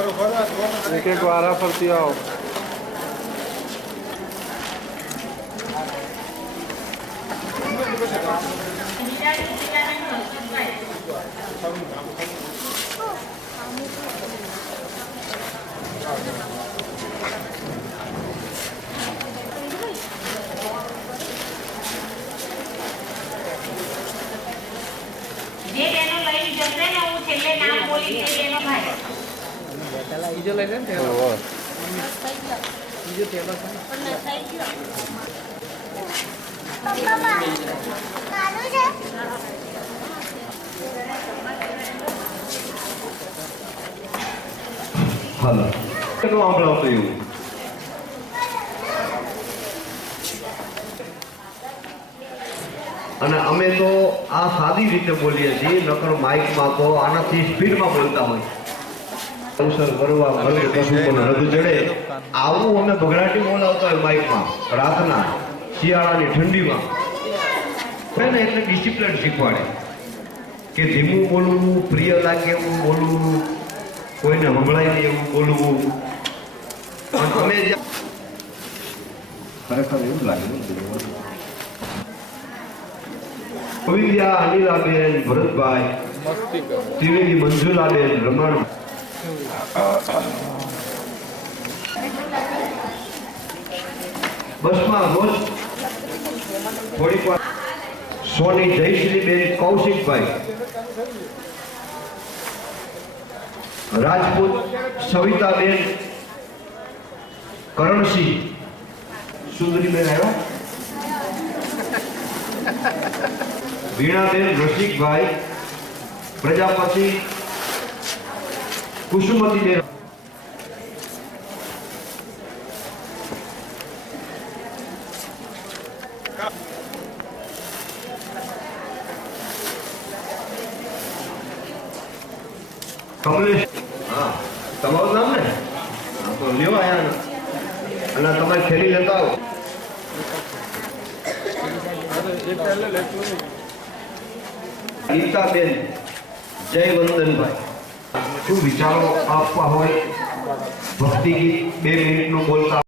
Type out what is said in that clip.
एक एक वारा फरती आओ જે તેનો લઈ જશે ને હું છેલ્લે નામ બોલી તે તેનો ભાઈ પેલા ઈજો લઈ લે ને ઓ ઈજો ટેબલ છે પણ થઈ ગયો પપ્પા કાલું છે હાલો કેટલું આંબળાવતું એવું અને અમે તો આ સાદી રીતે બોલીએ છીએ નકર માઇકમાં તો આનાથી સ્પીડમાં બોલતા હોય અવસર કરવા ભલે કશું પણ રઘુ ચડે આવું અમે બગડાટી બોલાવતા હોય માઇકમાં રાતના શિયાળાની ઠંડીમાં ને એટલે ડિસિપ્લિન શીખવાડે કે ધીમું બોલવું પ્રિય લાગે એવું બોલવું કોઈને સંભળાય નહીં એવું બોલવું અને અમે ખરેખર એવું લાગે પવિત્રા અનિલાબેન ભરતભાઈ मस्ती करो ત્રિવેદી મંજુલાબેન રમણ બસમાં રોજ થોડીક વાર સોની જયશ્રીબેન કૌશિકભાઈ રાજપૂત સવિતાબેન કરણસિંહ સુંદરીબેન આવ્યા વીણાબેન રસિકભાઈ પ્રજાપતિ કુસુમતીબેન કમલેશ હા તમારું નામ ને હા તો લ્યો આયા અને તમારે ખેલી લેતા આવો ये पहले लेट लो ગીતાબેન જયવંદનભાઈ શું વિચારો આપવા હોય ભક્તિ ગીત 2 મિનિટનું બોલતા